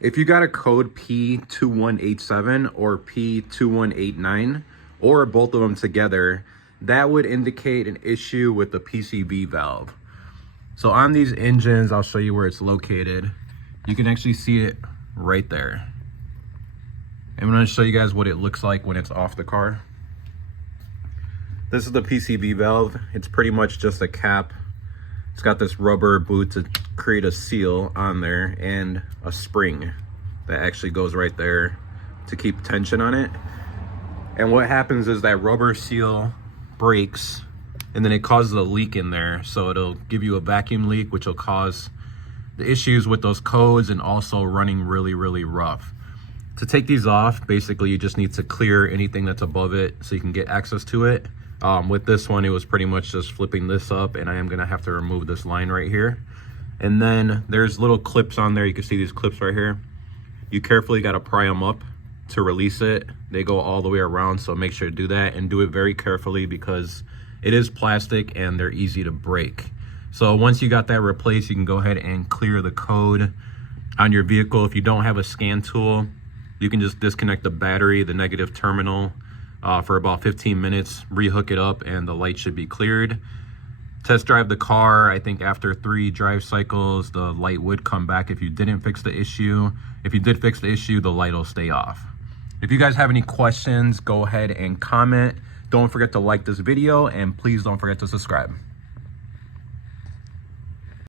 If you got a code P2187 or P2189, or both of them together, that would indicate an issue with the PCV valve. So on these engines, I'll show you where it's located. You can actually see it right there. I'm going to show you guys what it looks like when it's off the car. This is the PCV valve. It's pretty much just a cap. It's got this rubber boot to create a seal on there and a spring that actually goes right there to keep tension on it. And what happens is that rubber seal breaks and then it causes a leak in there. So it'll give you a vacuum leak, which will cause the issues with those codes and also running really, really rough. To take these off, basically you just need to clear anything that's above it so you can get access to it. With this one, it was pretty much just flipping this up, and I am gonna have to remove this line right here. And then there's little clips on there. You can see these clips right here. You carefully gotta pry them up to release it. They go all the way around, so make sure to do that and do it very carefully because it is plastic and they're easy to break. So once you got that replaced, you can go ahead and clear the code on your vehicle. If you don't have a scan tool, you can just disconnect the battery, the negative terminal, for about 15 minutes, rehook it up, and the light should be cleared. Test drive the car. I think after 3 drive cycles, the light would come back if you didn't fix the issue. If you did fix the issue, the light will stay off. If you guys have any questions, go ahead and comment. Don't forget to like this video, and please don't forget to subscribe.